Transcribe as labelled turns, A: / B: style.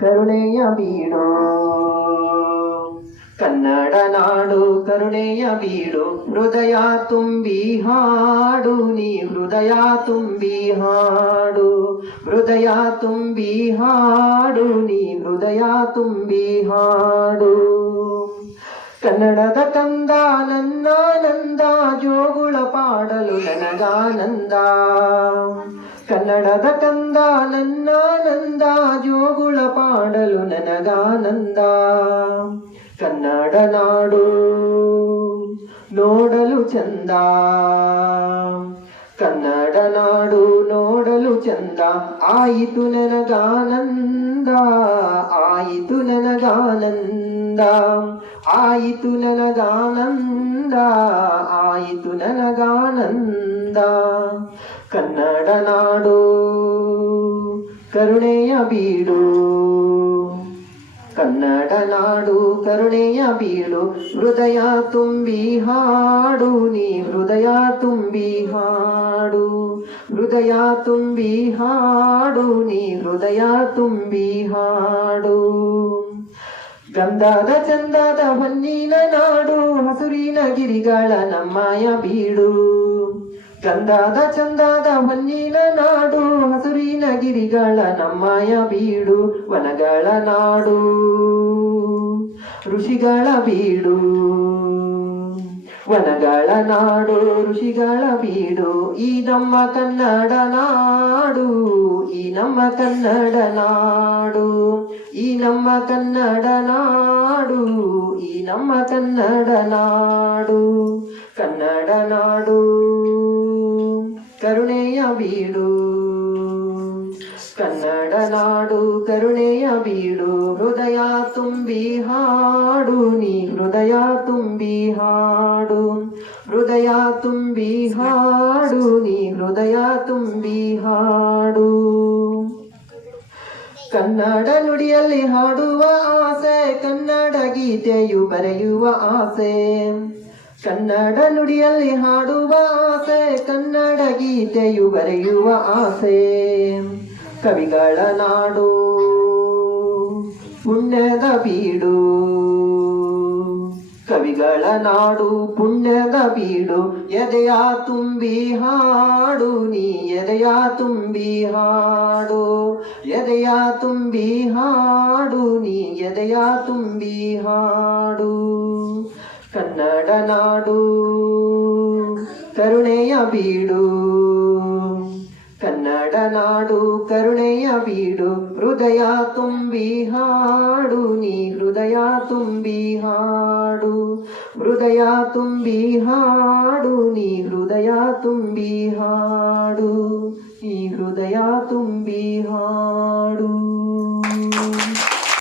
A: ಕರುಣೆಯ ಬೀಡು. ಕನ್ನಡ ನಾಡು ಕರುಣೆಯ ಬೀಡು. ಹೃದಯ ತುಂಬಿ ಹಾಡು, ನೀ ಹೃದಯ ತುಂಬಿ ಹಾಡು. ಹೃದಯ ತುಂಬಿ ಹಾಡು, ನೀ ಹೃದಯ ತುಂಬಿ ಹಾಡು. ಕನ್ನಡದ ಕಂದ, ನನ್ನಾನಂದ, ಜೋಗುಳ ಪಾಡಲು ನನಗಾನಂದ. ಕನ್ನಡದ ಕಂದ ನನ್ನಾನಂದ ಜೋಗುಳ ಪಾಡಲು ನನಗಾನಂದ. ಕನ್ನಡ ನಾಡು ನೋಡಲು ಚಂದ. ಕನ್ನಡ ನಾಡು ನೋಡಲು ಚಂದ. ಆಯಿತು ನನಗಾನಂದ ಆಯಿತು ನನಗಾನಂದ. ಆಯಿತು ನನಗಾನಂದ ಆಯಿತು ನನಗಾನಂದ. ಕನ್ನಡ ನಾಡು, ಕರುಣೆಯ ಬೀಡು. ಕನ್ನಡ ನಾಡು, ಕರುಣೆಯ ಬೀಡು. ಹೃದಯ ತುಂಬಿ ಹಾಡು, ನೀ ಹೃದಯ ತುಂಬಿ ಹಾಡು. ಹೃದಯ ತುಂಬಿ ಹಾಡು, ನೀ ಹೃದಯ ತುಂಬಿ ಹಾಡು. ಗಂಧದ ಚಂದದ ಹೊನ್ನಿನ ನಾಡು, ಹಸುರಿನ ಗಿರಿಗಳ ನಮ್ಮಯ ಬೀಡು. ಗಂಧದ ಚಂದದ ಹೊನ್ನಿನ ನಾಡು, ಹಸುರಿನ ಗಿರಿಗಳ ನಮ್ಮಯ ಬೀಡು. ವನಗಳ ನಾಡು, ಋಷಿಗಳ ಬೀಡು. ವನಗಳ ನಾಡು, ಋಷಿಗಳ ಬೀಡು, ಈ ನಮ್ಮ ಕನ್ನಡ ನಾಡು, ಈ ನಮ್ಮ ಕನ್ನಡ ನಾಡು, ಈ ನಮ್ಮ ಕನ್ನಡ ನಾಡು, ಈ ನಮ್ಮ ಕನ್ನಡ ನಾಡು ಕನ್ನಡ ನಾಡು, ಕರುಣೆಯ ಬೀಡು. ಕನ್ನಡ ನಾಡು, ಕರುಣೆಯ ಬೀಡು ಹೃದಯ ತುಂಬಿ ಹಾಡು, ನೀ ಹೃದಯ ತುಂಬಿ ಹಾಡು, ಹೃದಯ ತುಂಬಿ ಹಾಡು, ನೀ ಹೃದಯ ತುಂಬಿ ಹಾಡು. ಕನ್ನಡ ನುಡಿಯಲ್ಲಿ ಹಾಡುವ ಆಸೆ, ಕನ್ನಡ ಗೀತೆಯು ಬರೆಯುವ ಆಸೆ. ಕನ್ನಡ ನುಡಿಯಲ್ಲಿ ಹಾಡುವ ಆಸೆ, ಕನ್ನಡ ಗೀತೆಯು ಬರೆಯುವ ಆಸೆ. ಕವಿಗಳ ನಾಡು, ಪುಣ್ಯದ ಬೀಡು. ಕವಿಗಳ ನಾಡು, ಪುಣ್ಯದ ಬೀಡು. ಎದೆಯ ತುಂಬಿ ಹಾಡು, ನೀ ಎದೆಯ ತುಂಬಿ ಹಾಡು. ಎದೆಯ ತುಂಬಿ ಹಾಡು, ನೀ ಎದೆಯ ತುಂಬಿ ಹಾಡು. ಕನ್ನಡ ನಾಡು, ಕರುಣೆಯ ಬೀಡು. ನಾಡು ಕರುಣೆಯ ಬೀಡು, ಹೃದಯ ತುಂಬಿ ಹಾಡು, ನೀ ಹೃದಯ ತುಂಬಿ ಹಾಡು, ಹೃದಯ ತುಂಬಿ ಹಾಡು, ನೀ ಹೃದಯ ತುಂಬಿ ಹಾಡು.